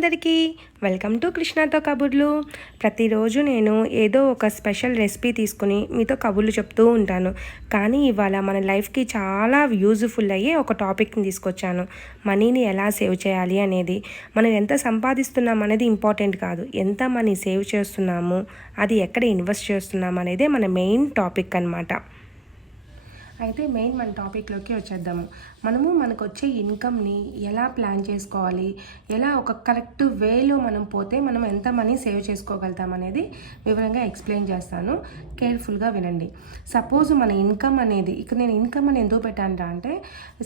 అందరికీ welcome to కృష్ణతో కబుర్లు. ప్రతిరోజు నేను ఏదో ఒక స్పెషల్ రెసిపీ తీసుకుని మీతో కబుర్లు చెప్తూ ఉంటాను. కానీ ఇవాళ మన లైఫ్కి చాలా యూజ్ఫుల్ అయ్యే ఒక టాపిక్ని తీసుకొచ్చాను. మనీని ఎలా సేవ్ చేయాలి అనేది. మనం ఎంత సంపాదిస్తున్నాం అనేది ఇంపార్టెంట్ కాదు, ఎంత మనీ సేవ్ చేస్తున్నాము, అది ఎక్కడ ఇన్వెస్ట్ చేస్తున్నాం అనేదే మన మెయిన్ టాపిక్ అన్నమాట. అయితే మన టాపిక్లోకి వచ్చేద్దాము. మనకు వచ్చే ఇన్కమ్ని ఎలా ప్లాన్ చేసుకోవాలి, ఎలా ఒక కరెక్ట్ వేలో మనం పోతే మనం ఎంత మనీ సేవ్ చేసుకోగలుగుతాం అనేది వివరంగా ఎక్స్ప్లెయిన్ చేస్తాను. కేర్ఫుల్గా వినండి. సపోజ్ మన ఇన్కమ్ అనేది, ఇక్కడ నేను ఇన్కమ్ అని ఎందుకు పెట్టాను అంటే,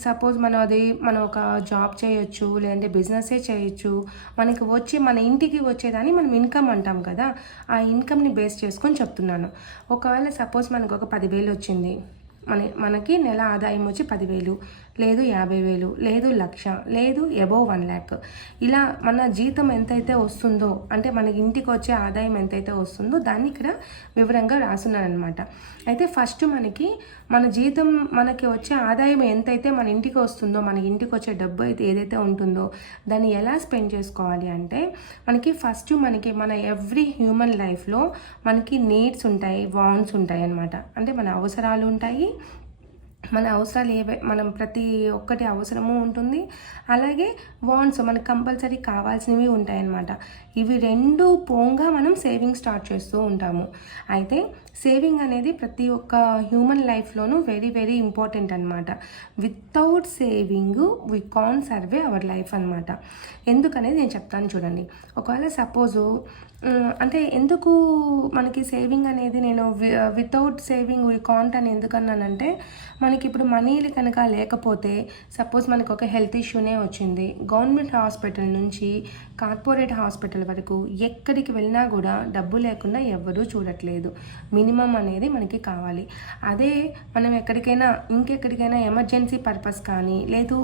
సపోజ్ మనం ఒక జాబ్ చేయొచ్చు, లేదంటే బిజినెసే చేయొచ్చు. మనకి మన ఇంటికి వచ్చేదాన్ని మనం ఇన్కమ్ అంటాం కదా, ఆ ఇన్కమ్ని బేస్ చేసుకొని చెప్తున్నాను. ఒకవేళ సపోజ్ మనకు ఒక 10,000 వచ్చింది, మనకి నెల ఆదాయం వచ్చి 10,000, లేదు 50,000, లేదు 1,00,000, లేదు అబోవ్ 1,00,000. ఇలా మన జీతం ఎంతైతే వస్తుందో, అంటే మనకి ఇంటికి వచ్చే ఆదాయం ఎంతైతే వస్తుందో దాన్ని ఇక్కడ వివరంగా రాస్తున్నాను అనమాట. అయితే ఫస్ట్ మన జీతం, మనకి వచ్చే ఆదాయం ఎంతైతే మన ఇంటికి వస్తుందో, మన ఇంటికి వచ్చే డబ్బు అయితే ఏదైతే ఉంటుందో దాన్ని ఎలా స్పెండ్ చేసుకోవాలి అంటే, ఫస్ట్ మన ఎవ్రీ హ్యూమన్ లైఫ్లో మనకి నీడ్స్ ఉంటాయి, వాంట్స్ ఉంటాయి అన్నమాట. అంటే మన అవసరాలు ఉంటాయి, మన అవసరాలు మనం ప్రతి ఒక్కటి అవసరము ఉంటుంది, అలాగే వాంట్స్ మనకు కంపల్సరీ కావాల్సినవి ఉంటాయన్నమాట. ఇవి రెండు పోంగా మనం సేవింగ్ స్టార్ట్ చేస్తూ ఉంటాము. అయితే సేవింగ్ అనేది ప్రతి ఒక్క హ్యూమన్ లైఫ్లోనూ వెరీ వెరీ ఇంపార్టెంట్ అనమాట. Without saving we can survive our life అనమాట. ఎందుకనేది నేను చెప్తాను చూడండి. ఒకవేళ సపోజు అంటే ఎందుకు మనకి సేవింగ్ అనేది, నేను వితౌట్ సేవింగ్ వీ కాంట్ అని ఎందుకన్నానంటే, మనకి ఇప్పుడు మనీ కనుక లేకపోతే, సపోజ్ మనకు ఒక హెల్త్ ఇష్యూనే వచ్చింది, గవర్నమెంట్ హాస్పిటల్ నుంచి కార్పొరేట్ హాస్పిటల్ వరకు ఎక్కడికి వెళ్ళినా కూడా డబ్బు లేకుండా ఎవ్వరూ చూడట్లేదు. మినిమం అనేది మనకి కావాలి. అదే మనం ఇంకెక్కడికైనా ఎమర్జెన్సీ పర్పస్ కానీ, లేదు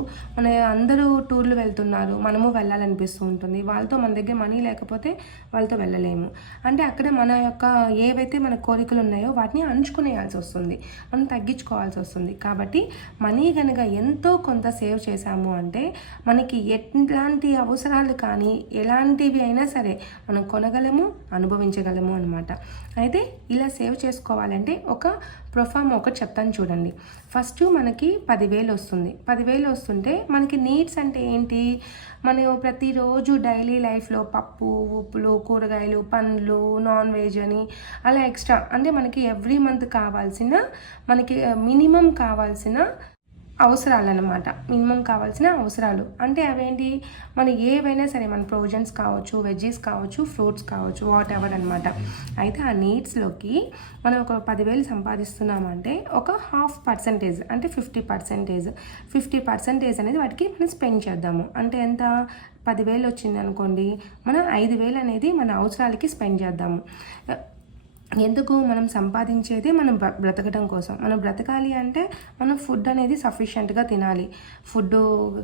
అందరూ టూర్లు వెళ్తున్నారు, మనము వెళ్ళాలనిపిస్తూ ఉంటుంది, వాళ్ళతో మన దగ్గర మనీ లేకపోతే వాళ్ళతో వెళ్ళలేము. అంటే అక్కడ మన యొక్క ఏవైతే మన కోరికలు ఉన్నాయో వాటిని అంచుకునేయాల్సి వస్తుంది, మనం తగ్గించుకోవాల్సి వస్తుంది. కాబట్టి మనీ కనుక ఎంతో కొంత సేవ్ చేశాము అంటే మనకి ఎలాంటి అవసరాలు కానీ ఎలాంటివి అయినా సరే మనం కొనగలము, అనుభవించగలము అనమాట. అయితే ఇలా సేవ్ చేసుకోవాలంటే ఒక ప్రొఫామ్ ఒకటి చెప్తాను చూడండి. ఫస్ట్ మనకి 10,000 వస్తుంది. 10,000 వస్తుంటే మనకి నీడ్స్ అంటే ఏంటి, మనం ప్రతిరోజు డైలీ లైఫ్లో పప్పు, ఉప్పులు, కూరగాయలు, పండ్లు, నాన్ వెజ్ అని అలా ఎక్స్ట్రా, అంటే మనకి ఎవ్రీ మంత్ కావాల్సిన, మనకి మినిమం కావాల్సిన అవసరాలు అన్నమాట. మినిమం కావాల్సిన అవసరాలు అంటే అవేంటి, మనం ఏవైనా సరే, మన ప్రొవిజన్స్ కావచ్చు, వెజ్జెస్ కావచ్చు, ఫ్రూట్స్ కావచ్చు, వాట్ ఎవర్ అనమాట. అయితే ఆ నీడ్స్లోకి మనం ఒక 10,000 సంపాదిస్తున్నామంటే ఒక 0.5% అంటే 50% అనేది వాటికి మనం స్పెండ్ చేద్దాము. అంటే ఎంత, 10,000 వచ్చింది అనుకోండి, మనం 5,000 అనేది మన అవసరాలకి స్పెండ్ చేద్దాము. ఎందుకు, మనం సంపాదించేది మనం బ్రతకడం కోసం. మనం బ్రతకాలి అంటే మనం ఫుడ్ అనేది సఫిషియెంట్గా తినాలి. ఫుడ్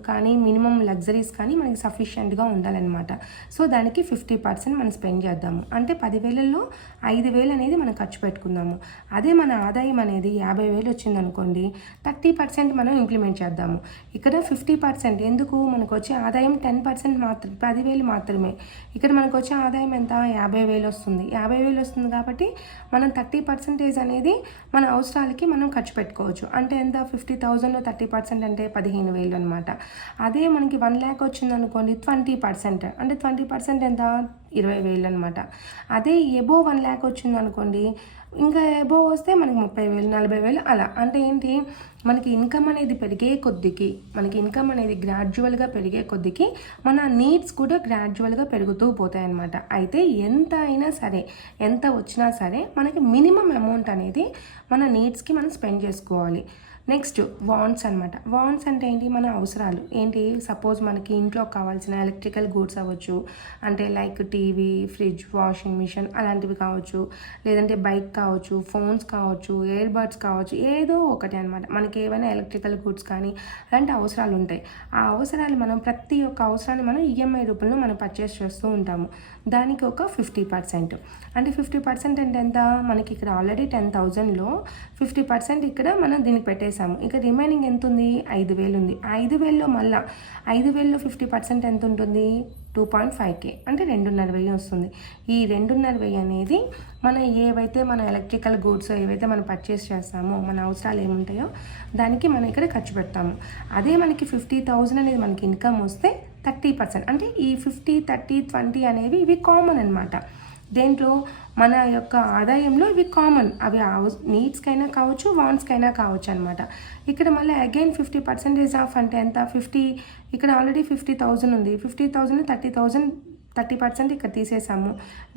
కానీ మినిమం లగ్జరీస్ కానీ మనకి సఫిషియెంట్గా ఉండాలన్నమాట. సో దానికి 50% మనం స్పెండ్ చేద్దాము. అంటే 10,000లో 5,000 అనేది మనం ఖర్చు పెట్టుకుందాము. అదే మన ఆదాయం అనేది 50,000 వచ్చింది అనుకోండి, 30% మనం ఇంప్లిమెంట్ చేద్దాము. ఇక్కడ 50% ఎందుకు, మనకు వచ్చే ఆదాయం 10% మాత్రమే, 10,000 మాత్రమే. ఇక్కడ మనకు వచ్చే ఆదాయం ఎంత, 50,000 వస్తుంది. 50,000 వస్తుంది కాబట్టి మనం 30% అనేది మన అవసరాలకి మనం ఖర్చు పెట్టుకోవచ్చు. అంటే ఎంత, 50,000లో 30% అంటే 15,000 అనమాట. అదే మనకి 1,00,000 వచ్చింది అనుకోండి, 20% అంటే 20% ఎంత, 20,000 అనమాట. అదే ఎబో 1,00,000 వచ్చింది అనుకోండి, ఇంకా ఎబో వస్తే మనకి 30,000, 40,000 అలా. అంటే ఏంటి, మనకి ఇన్కమ్ అనేది పెరిగే కొద్దికి, మనకి ఇన్కమ్ అనేది గ్రాడ్యువల్గా పెరిగే కొద్దికి మన నీడ్స్ కూడా గ్రాడ్యువల్గా పెరుగుతూ పోతాయి అన్నమాట. అయితే ఎంత అయినా సరే, ఎంత వచ్చినా సరే మనకి మినిమం అమౌంట్ అనేది మన నీడ్స్కి మనం స్పెండ్ చేసుకోవాలి. నెక్స్ట్ వాంట్స్ అనమాట. వాంట్స్ అంటే ఏంటి, మన అవసరాలు ఏంటి, సపోజ్ మనకి ఇంట్లో కావాల్సిన ఎలక్ట్రికల్ గూడ్స్ అవ్వచ్చు, అంటే like TV, fridge, washing machine అలాంటివి కావచ్చు, లేదంటే బైక్ కావచ్చు, ఫోన్స్ కావచ్చు, ఇయర్ బడ్స్ కావచ్చు, ఏదో ఒకటి అనమాట. మనకి ఏవైనా ఎలక్ట్రికల్ గూడ్స్ కానీ అలాంటి అవసరాలు ఉంటాయి. ఆ అవసరాలు మనం ప్రతి ఒక్క అవసరాన్ని మనం ఈఎంఐ రూపంలో మనం పర్చేస్ చేస్తూ ఉంటాము. దానికి ఒక 50%. అంటే 50% అంటే ఎంత, మనకి ఇక్కడ ఆల్రెడీ 10,000లో 50% ఇక్కడ మనం దీనికి పెట్టేసాము. ఇక రిమైనింగ్ ఎంత ఉంది, 5,000 ఉంది. 5,000లో మళ్ళీ 5,000లో 50% ఎంత ఉంటుంది, 2.5K అంటే 2,500 వస్తుంది. ఈ 2,500 అనేది ఏవైతే మన ఎలక్ట్రికల్ గూడ్స్ ఏవైతే మనం పర్చేస్ చేస్తామో, మన అవసరాలు ఏముంటాయో దానికి మనం ఇక్కడ ఖర్చు పెడతాము. అదే మనకి 50,000 అనేది మనకి ఇన్కమ్ వస్తే 30% అంటే ఈ 50, 30, 20 అనేవి ఇవి కామన్ అనమాట. దేంట్లో మన యొక్క ఆదాయంలో ఇవి కామన్, అవి నీడ్స్కైనా కావచ్చు, వాంట్స్కైనా కావచ్చు అనమాట. ఇక్కడ మళ్ళీ అగైన్ 50% ఆఫ్ అంటే ఎంత, 50 ఇక్కడ ఆల్రెడీ 50,000 ఉంది. 50,000 30% ఇక్కడ తీసేసాము.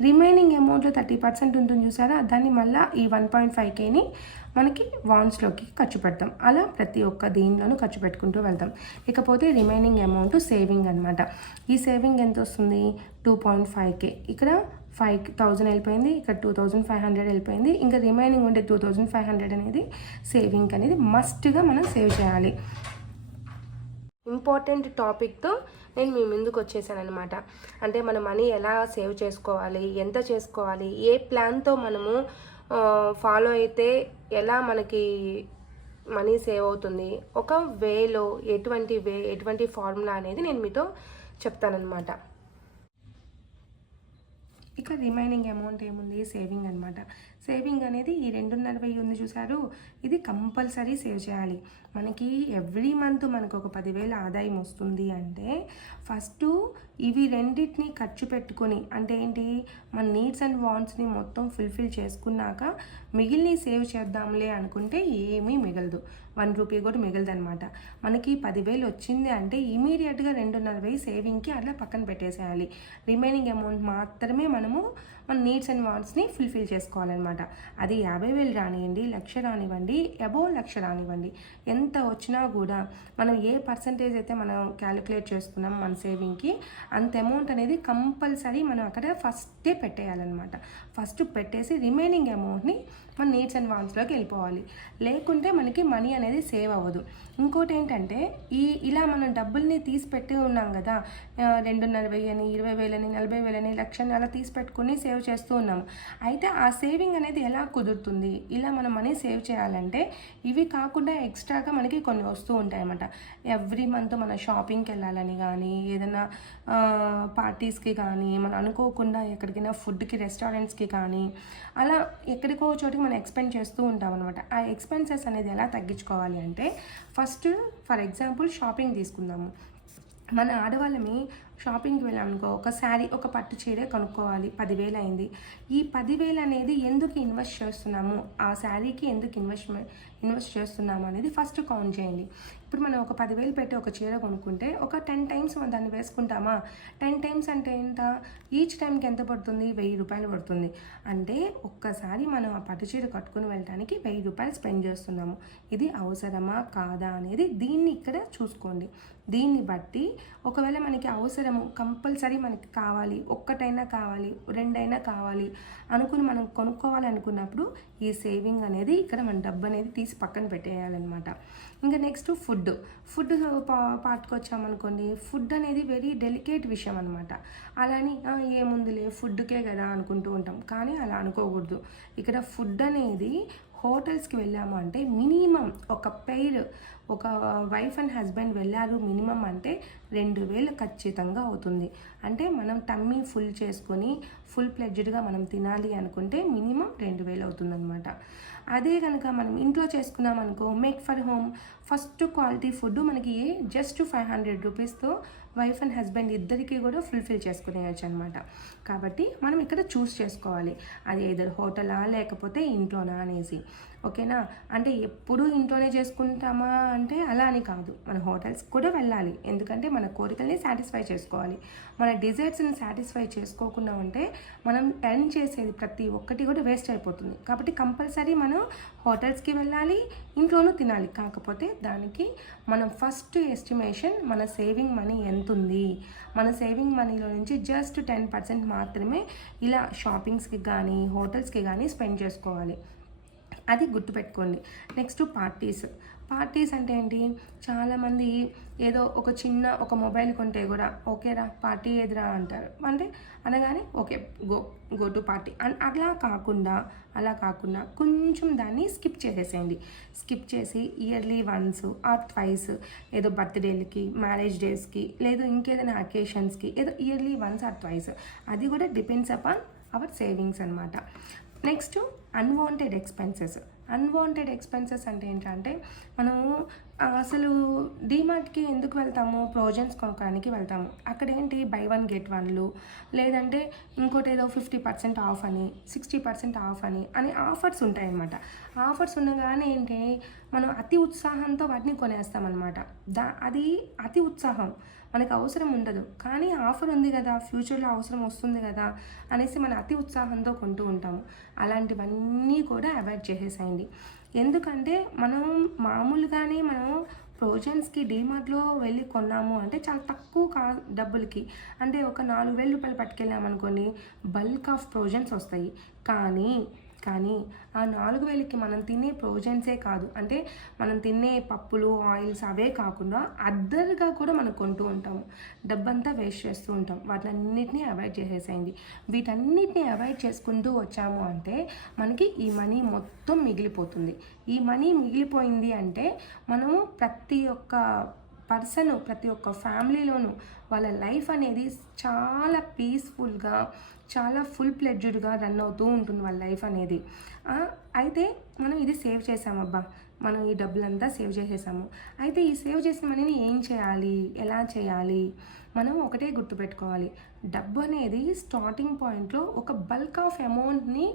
రిమైనింగ్ అమౌంట్లో 30% ఉంటుంది చూసారా, దాన్ని మళ్ళీ ఈ 1.5Kని మనకి వాంట్స్లోకి ఖర్చు పెడతాం. అలా ప్రతి ఒక్క దీనిలోనూ ఖర్చు పెట్టుకుంటూ వెళ్తాం. ఇకపోతే రిమైనింగ్ అమౌంట్ సేవింగ్ అనమాట. ఈ సేవింగ్ ఎంత వస్తుంది, 2.5K. ఇక్కడ 5,000 వెళ్ళిపోయింది, ఇక్కడ 2,500 వెళ్ళిపోయింది. ఇంకా రిమైనింగ్ ఉండే 2,500 అనేది సేవింగ్ అనేది మస్ట్గా మనం సేవ్ చేయాలి. ఇంపార్టెంట్ టాపిక్తో నేను మీ ముందుకు వచ్చేసాను అనమాట. అంటే మన మనీ ఎలా సేవ్ చేసుకోవాలి, ఎంత చేసుకోవాలి, ఏ ప్లాన్తో మనము ఫాలో అయితే ఎలా మనకి మనీ సేవ్ అవుతుంది, ఒక వేలో ఎటువంటి ఫార్ములా అనేది నేను మీతో చెప్తానన్నమాట. ఇక రిమైనింగ్ అమౌంట్ ఏముంది, సేవింగ్ అనమాట. సేవింగ్ అనేది ఈ 2,500 ఉంది చూసారు, ఇది కంపల్సరీ సేవ్ చేయాలి. మనకి ఎవ్రీ మంత్ మనకు ఒక 10,000 ఆదాయం వస్తుంది అంటే ఫస్ట్ ఇవి రెండింటిని ఖర్చు పెట్టుకొని, అంటే ఏంటి, మన నీడ్స్ అండ్ వాంట్స్ని మొత్తం ఫుల్ఫిల్ చేసుకున్నాక మిగిలిన సేవ్ చేద్దాంలే అనుకుంటే ఏమీ మిగలదు, 1 రూపీ కూడా మిగలదు అనమాట. మనకి 10,000 వచ్చింది అంటే ఇమీడియట్గా 2,500 సేవింగ్కి అట్లా పక్కన పెట్టేసేయాలి. రిమైనింగ్ అమౌంట్ మాత్రమే మనము మన నీడ్స్ అండ్ వాంట్స్ని ఫుల్ఫిల్ చేసుకోవాలన్నమాట. అది 50,000 రానివ్వండి, 1,00,000 రానివ్వండి, అబోవ్ 1,00,000 రానివ్వండి, ఎంత వచ్చినా కూడా మనం ఏ పర్సంటేజ్ అయితే మనం క్యాలిక్యులేట్ చేసుకున్నాం మన సేవింగ్కి, అంత అమౌంట్ అనేది కంపల్సరీ మనం అక్కడ ఫస్టే పెట్టేయాలన్నమాట. ఫస్ట్ పెట్టేసి రిమైనింగ్ అమౌంట్ని మన నీడ్స్ అండ్ వాంట్స్లోకి వెళ్ళిపోవాలి. లేకుంటే మనకి మనీ అనేది సేవ్ అవ్వదు. ఇంకోటి ఏంటంటే ఇలా మనం డబ్బుల్ని తీసి పెట్టి ఉన్నాం కదా, 2,500 అని, 20,000 అని, 40,000 అని, 1,00,000 అలా తీసి పెట్టుకుని సేవ్ చేస్తూ ఉన్నాము. అయితే ఆ సేవింగ్ అనేది ఎలా కుదురుతుంది, ఇలా మనం మనీ సేవ్ చేయాలంటే ఇవి కాకుండా ఎక్స్ట్రాగా మనకి కొన్ని వస్తూ ఉంటాయి అన్నమాట. ఎవ్రీ మంత్ మన షాపింగ్కి వెళ్ళాలని కానీ, ఏదైనా పార్టీస్కి కానీ, మనం అనుకోకుండా ఎక్కడికైనా ఫుడ్కి రెస్టారెంట్స్కి కానీ, అలా ఎక్కడికో చోటికి మనం ఎక్స్పెండ్ చేస్తూ ఉంటాం అనమాట. ఆ ఎక్స్పెన్సెస్ అనేది ఎలా తగ్గించుకోవాలి అంటే ఫస్ట్ ఫర్ ఎగ్జాంపుల్ షాపింగ్ తీసుకుందాము. మన ఆడవాళ్ళమి షాపింగ్కి వెళ్ళామనుకో, ఒక శారీ, ఒక పట్టు చీర కొనుక్కోవాలి, 10,000 అయింది. ఈ 10,000 అనేది ఎందుకు ఇన్వెస్ట్ చేస్తున్నాము, ఆ శారీకి ఎందుకు ఇన్వెస్ట్ చేస్తున్నాము అనేది ఫస్ట్ కౌంట్ చేయండి. ఇప్పుడు మనం ఒక 10,000 పెట్టి ఒక చీర కొనుక్కుంటే ఒక 10 టైమ్స్ మనం దాన్ని వేసుకుంటామా, 10 టైమ్స్ అంటే ఎంత, ఈచ్ టైంకి ఎంత పడుతుంది, 1,000 రూపాయలు పడుతుంది. అంటే ఒక్కసారి మనం ఆ పట్టు చీర కట్టుకుని వెళ్ళడానికి 1,000 రూపాయలు స్పెండ్ చేస్తున్నాము. ఇది అవసరమా కాదా అనేది దీన్ని ఇక్కడ చూసుకోండి. దీన్ని బట్టి ఒకవేళ మనకి అవసరము, కంపల్సరీ మనకి కావాలి, ఒక్కటైనా కావాలి, 2 అయినా కావాలి అనుకుని మనం కొనుక్కోవాలనుకున్నప్పుడు ఈ సేవింగ్ అనేది ఇక్కడ మన డబ్బు అనేది తీసి పక్కన పెట్టేయాలన్నమాట. ఇంకా నెక్స్ట్ ఫుడ్ పార్ట్కి వచ్చామనుకోండి, ఫుడ్ అనేది వెరీ డెలికేట్ విషయం అనమాట. అలాని ఏముందిలే ఫుడ్కే కదా అనుకుంటూ ఉంటాం, కానీ అలా అనుకోకూడదు. ఇక్కడ ఫుడ్ అనేది హోటల్స్కి వెళ్ళాము అంటే మినిమం ఒక పెయిర్, ఒక వైఫ్ అండ్ హస్బెండ్ వెళ్ళారు మినిమం అంటే 2,000 ఖచ్చితంగా అవుతుంది. అంటే మనం టమ్మీ ఫుల్ చేసుకొని ఫుల్ ప్లెడ్జ్డ్గా మనం తినాలి అనుకుంటే మినిమం 2,000 అవుతుందన్నమాట. అదే కనుక మనం ఇంట్లో చేసుకున్నాం అనుకో, make for home first quality food మనకి జస్ట్ 500 రూపీస్తో వైఫ్ అండ్ హస్బెండ్ ఇద్దరికి కూడా ఫుల్ఫిల్ చేసుకునేయచ్చు అనమాట. కాబట్టి మనం ఇక్కడ చూస్ చేసుకోవాలి, అది ఏదర్ హోటలా లేకపోతే ఇంట్లోనా అనేసి. ఓకేనా, అంటే ఎప్పుడు ఇంట్లోనే చేసుకుంటామా అంటే అలా అని కాదు, మన హోటల్స్కి కూడా వెళ్ళాలి. ఎందుకంటే మన కోరికల్ని సాటిస్ఫై చేసుకోవాలి. మన డిజైర్స్ని సాటిస్ఫై చేసుకోకుండా ఉంటే మనం ఎర్న్ చేసేది ప్రతి ఒక్కటి కూడా వేస్ట్ అయిపోతుంది. కాబట్టి కంపల్సరీ మనం హోటల్స్కి వెళ్ళాలి, ఇంట్లోనూ తినాలి. కాకపోతే దానికి మనం ఫస్ట్ ఎస్టిమేషన్ మన సేవింగ్ మనీ ఎంత ఉంది, మన సేవింగ్ మనీలో నుంచి జస్ట్ 10% మాత్రమే ఇలా షాపింగ్స్కి కానీ హోటల్స్కి కానీ స్పెండ్ చేసుకోవాలి. అది గుర్తుపెట్టుకోండి. నెక్స్ట్ పార్టీస్ అంటే ఏంటి, చాలామంది ఏదో ఒక మొబైల్ కొంటే కూడా ఓకేరా పార్టీ ఏదిరా అంటారు. అంటే అనగానే ఓకే గో టు పార్టీ అలా కాకుండా కొంచెం దాన్ని స్కిప్ చేసేసేయండి. స్కిప్ చేసి ఇయర్లీ వన్స్ ఆర్ ట్వైస్ ఏదో బర్త్డేలకి, మ్యారేజ్ డేస్కి, లేదు ఇంకేదైనా అకేషన్స్కి ఏదో ఇయర్లీ వన్స్ ఆర్ ట్వైస్, అది కూడా డిపెండ్స్ అపాన్ అవర్ సేవింగ్స్ అనమాట. నెక్స్ట్ అన్వాంటెడ్ ఎక్స్పెన్సెస్ అంటే ఏంటంటే మనము అసలు డీమార్ట్కి ఎందుకు వెళ్తాము, ప్రోజన్స్ కొనడానికి వెళ్తాము. అక్కడ ఏంటి బై 1 get 1లు, లేదంటే ఇంకోటి ఏదో 50% ఆఫ్ అని, 60% ఆఫ్ అని ఆఫర్స్ ఉంటాయన్నమాట. ఆఫర్స్ ఉండగానే ఏంటి మనం అతి ఉత్సాహంతో వాటిని కొనేస్తామన్నమాట. అది అతి ఉత్సాహం, మనకు అవసరం ఉండదు, కానీ ఆఫర్ ఉంది కదా, ఫ్యూచర్లో అవసరం వస్తుంది కదా అనేసి మన అతి ఉత్సాహంతో కొంటూ ఉంటాము. అలాంటివన్నీ కూడా అవాయిడ్ చేసేసేయండి. ఎందుకంటే మనం మామూలుగానే మనం ప్రోజన్స్కి డీమార్ట్లో వెళ్ళి కొన్నాము అంటే చాలా తక్కువ డబ్బులకి, అంటే ఒక 4,000 రూపాయలు పట్టుకెళ్ళామనుకోండి, బల్క్ ఆఫ్ ప్రోజన్స్ వస్తాయి. కానీ ఆ 4,000కి మనం తినే ప్రోజన్సే కాదు, అంటే మనం తినే పప్పులు, ఆయిల్స్ అవే కాకుండా అద్దరుగా కూడా మనం కొంటూ ఉంటాము. డబ్బంతా వేస్ట్ చేస్తూ ఉంటాం. వాటినన్నిటినీ అవాయిడ్ చేసేసేయండి. వీటన్నిటిని అవాయిడ్ చేసుకుంటూ వచ్చాము అంటే మనకి ఈ మనీ మొత్తం మిగిలిపోతుంది. ఈ మనీ మిగిలిపోయింది అంటే మనము ప్రతి ఒక్క ఫ్యామిలీలోనూ వాళ్ళ లైఫ్ అనేది చాలా పీస్ఫుల్గా, చాలా ఫుల్ ప్లెడ్జ్డ్గా రన్ అవుతూ ఉంటుంది వాళ్ళ లైఫ్ అనేది. అయితే మనం ఇది సేవ్ చేసామబ్బా, మనం ఈ డబ్బులంతా సేవ్ చేసేసాము. అయితే ఈ సేవ్ చేసిన మనీని ఏం చేయాలి, ఎలా చేయాలి? మనం ఒకటే గుర్తుపెట్టుకోవాలి, డబ్బు అనేది స్టార్టింగ్ పాయింట్లో ఒక బల్క్ ఆఫ్ అమౌంట్ని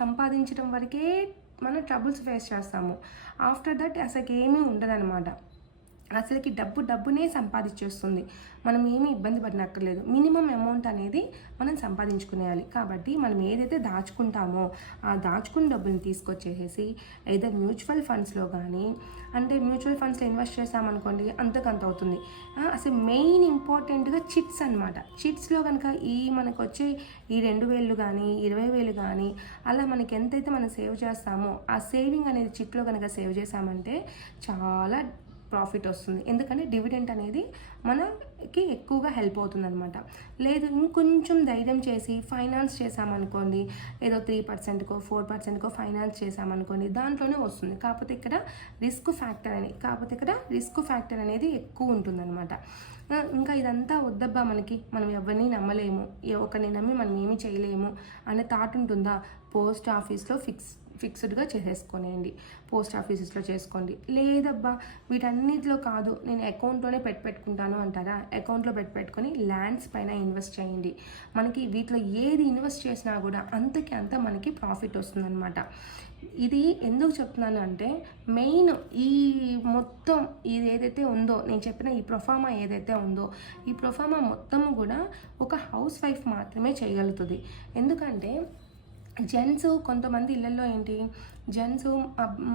సంపాదించడం వరకే మనం ట్రబుల్స్ ఫేస్ చేస్తాము. ఆఫ్టర్ దట్ అసలు ఏమీ ఉండదన్నమాట. అసలుకి డబ్బునే సంపాదించేస్తుంది. మనం ఏమీ ఇబ్బంది పడినక్కర్లేదు. మినిమం అమౌంట్ అనేది మనం సంపాదించుకునేయాలి. కాబట్టి మనం ఏదైతే దాచుకుంటామో ఆ దాచుకున్న డబ్బుని తీసుకొచ్చేసేసి ఏదో మ్యూచువల్ ఫండ్స్లో కానీ, అంటే మ్యూచువల్ ఫండ్స్లో ఇన్వెస్ట్ చేసామనుకోండి అంతకంత అవుతుంది. అసలు మెయిన్ ఇంపార్టెంట్గా చిట్స్ అనమాట. చిట్స్లో కనుక మనకు వచ్చే ఈ 2,000 కానీ 20,000 కానీ అలా మనకి ఎంతైతే మనం సేవ్ చేస్తామో ఆ సేవింగ్ అనేది చిట్లో కనుక సేవ్ చేసామంటే చాలా ప్రాఫిట్ వస్తుంది. ఎందుకంటే డివిడెంట్ అనేది మనకి ఎక్కువగా హెల్ప్ అవుతుంది అనమాట. లేదు ఇంకొంచెం ధైర్యం చేసి ఫైనాన్స్ చేసామనుకోండి, ఏదో 3%కో 4%కో ఫైనాన్స్ చేసామనుకోండి, దాంట్లోనే వస్తుంది. కాకపోతే ఇక్కడ రిస్క్ ఫ్యాక్టర్ అనేది ఎక్కువ ఉంటుందన్నమాట. ఇంకా ఇదంతా వద్దబ్బా, మనం ఎవరిని నమ్మలేము, ఒకరిని నమ్మి మనం ఏమీ చేయలేము అనే థాట్ ఉంటుందా, పోస్ట్ ఆఫీస్లో ఫిక్స్డ్గా చేసేసుకొనేయండి. పోస్ట్ ఆఫీసెస్లో చేసుకోండి. లేదబ్బా వీటన్నిటిలో కాదు, నేను అకౌంట్లోనే పెట్టుకుంటాను అంటారా, అకౌంట్లో పెట్టుకొని ల్యాండ్స్ పైన ఇన్వెస్ట్ చేయండి. మనకి వీటిలో ఏది ఇన్వెస్ట్ చేసినా కూడా అంతకి అంత మనకి ప్రాఫిట్ వస్తుందన్నమాట. ఇది ఎందుకు చెప్తున్నాను అంటే, మెయిన్ ఈ మొత్తం ఇది ఏదైతే ఉందో, నేను చెప్పిన ఈ ప్రొఫార్మా ఏదైతే ఉందో, ఈ ప్రొఫార్మా మొత్తము కూడా ఒక హౌస్ వైఫ్ మాత్రమే చేయగలుగుతుంది. ఎందుకంటే కొంతమంది ఇళ్ళల్లో ఏంటి,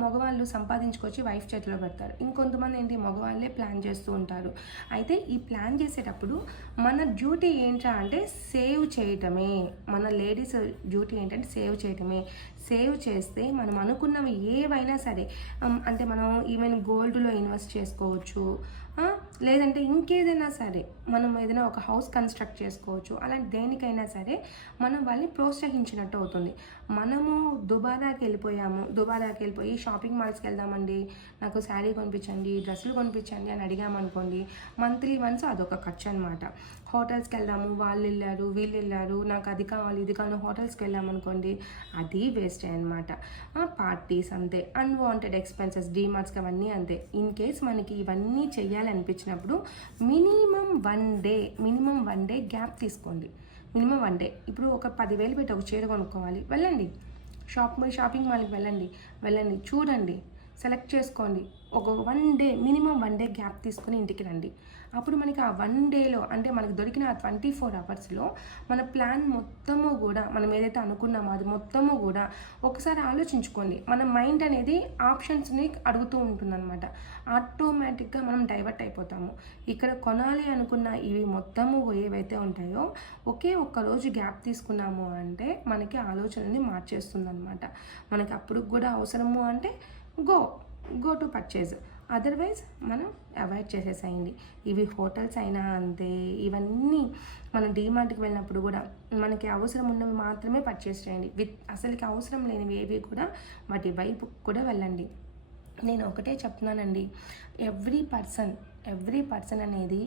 మగవాళ్ళు సంపాదించుకొచ్చి వైఫ్ చేతిలో పెడతారు. ఇంకొంతమంది ఏంటి, మగవాళ్ళే ప్లాన్ చేస్తూ ఉంటారు. అయితే ఈ ప్లాన్ చేసేటప్పుడు మన డ్యూటీ ఏంటా అంటే సేవ్ చేయటమే. మన లేడీస్ డ్యూటీ ఏంటంటే సేవ్ చేయటమే. సేవ్ చేస్తే మనం అనుకున్నవి ఏవైనా సరే, అంటే మనం ఈవెన్ గోల్డ్లో ఇన్వెస్ట్ చేసుకోవచ్చు, లేదంటే ఇంకేదైనా సరే మనం ఏదైనా ఒక హౌస్ కన్స్ట్రక్ట్ చేసుకోవచ్చు. అలాంటి దేనికైనా సరే మనం వాళ్ళని ప్రోత్సహించినట్టు అవుతుంది. మనము దుబారాకి వెళ్ళిపోయి షాపింగ్ మాల్స్కి వెళ్దామండి, నాకు శారీ కొనిపించండి, డ్రెస్సులు కొనిపించండి అని అడిగామనుకోండి, మంత్లీ వన్స్ అదొక ఖర్చు అనమాట. హోటల్స్కి వెళ్దాము, వాళ్ళు వెళ్ళారు వీళ్ళు వెళ్ళారు, నాకు అది కావాలి ఇది కావాలి, హోటల్స్కి వెళ్ళామనుకోండి, అది వేస్ట్ అనమాట. పార్టీస్ అంతే, అన్వాంటెడ్ ఎక్స్పెన్సెస్, డీమార్ట్స్కి అవన్నీ అంతే. ఇన్ కేస్ మనకి ఇవన్నీ చెయ్యాలనిపించినప్పుడు మినిమం వన్ డే గ్యాప్ తీసుకోండి. Minimum 1 day. ఇప్పుడు ఒక 10,000 పెట్టి ఒక చీర కొనుక్కోవాలి, వెళ్ళండి షాపింగ్ మాల్కి వెళ్ళండి, చూడండి, సెలెక్ట్ చేసుకోండి. ఒక 1 డే మినిమం 1 డే గ్యాప్ తీసుకొని ఇంటికి రండి. అప్పుడు మనకి ఆ 1 డేలో అంటే మనకి దొరికిన ఆ 24 అవర్స్లో మన ప్లాన్ మొత్తము కూడా మనం ఏదైతే అనుకున్నామో అది మొత్తము కూడా ఒకసారి ఆలోచించుకోండి. మన మైండ్ అనేది ఆప్షన్స్ని అడుగుతూ ఉంటుందన్నమాట. ఆటోమేటిక్గా మనం డైవర్ట్ అయిపోతాము. ఇక్కడ కొనాలి అనుకున్న ఇవి మొత్తము ఏవైతే ఉంటాయో ఒకే ఒక్క రోజు గ్యాప్ తీసుకున్నాము అంటే మనకి ఆలోచనని మార్చేస్తుందన్నమాట. మనకి అప్పుడు కూడా అవసరము అంటే గో టు పర్చేజ్, అదర్వైజ్ మనం అవాయిడ్ చేసేసేయండి. ఇవి హోటల్స్ అయినా అంతే, ఇవన్నీ మనం డీమార్ట్కి వెళ్ళినప్పుడు కూడా మనకి అవసరం ఉన్నవి మాత్రమే పర్చేస్ చేయండి. అసలుకి అవసరం లేనివి ఏవి కూడా వాటి వైపు కూడా వెళ్ళండి. నేను ఒకటే చెప్తున్నానండి, ఎవ్రీ పర్సన్ అనేది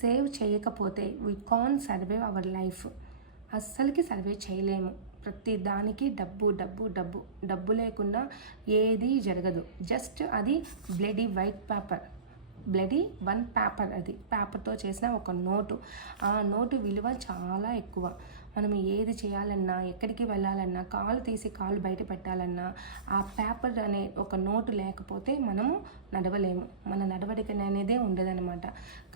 సేవ్ చేయకపోతే we can survive our life. అస్సలకి సర్వే చేయలేము. ప్రతి దానికి డబ్బు లేకుండా ఏది జరగదు. జస్ట్ అది బ్లడీ వన్ పేపర్, అది పేపర్తో చేసిన ఒక నోటు. ఆ నోటు విలువ చాలా ఎక్కువ. మనం ఏది చేయాలన్నా, ఎక్కడికి వెళ్ళాలన్నా, కాలు తీసి కాలు బయట పెట్టాలన్నా ఆ పేపర్ అనే ఒక నోటు లేకపోతే మనము నడవలేము. మన నడవడిక అనేదే ఉండదన్నమాట.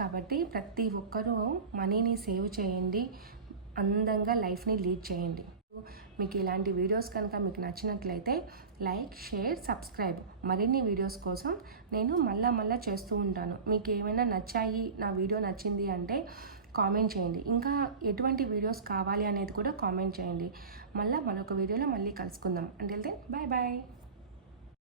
కాబట్టి ప్రతి ఒక్కరూ మనీని సేవ్ చేయండి, అందంగా లైఫ్ని లీడ్ చేయండి. మీకు ఇలాంటి వీడియోస్ కనుక మీకు నచ్చినట్లయితే లైక్, షేర్, సబ్స్క్రైబ్. మరిన్ని వీడియోస్ కోసం నేను మళ్ళా చేస్తూ ఉంటాను. మీకు ఏమైనా నచ్చాయి, నా వీడియో నచ్చింది అంటే కామెంట్ చేయండి. ఇంకా ఎటువంటి వీడియోస్ కావాలి అనేది కూడా కామెంట్ చేయండి. మళ్ళీ మరొక వీడియోలో మళ్ళీ కలుసుకుందాం. అంటే బాయ్.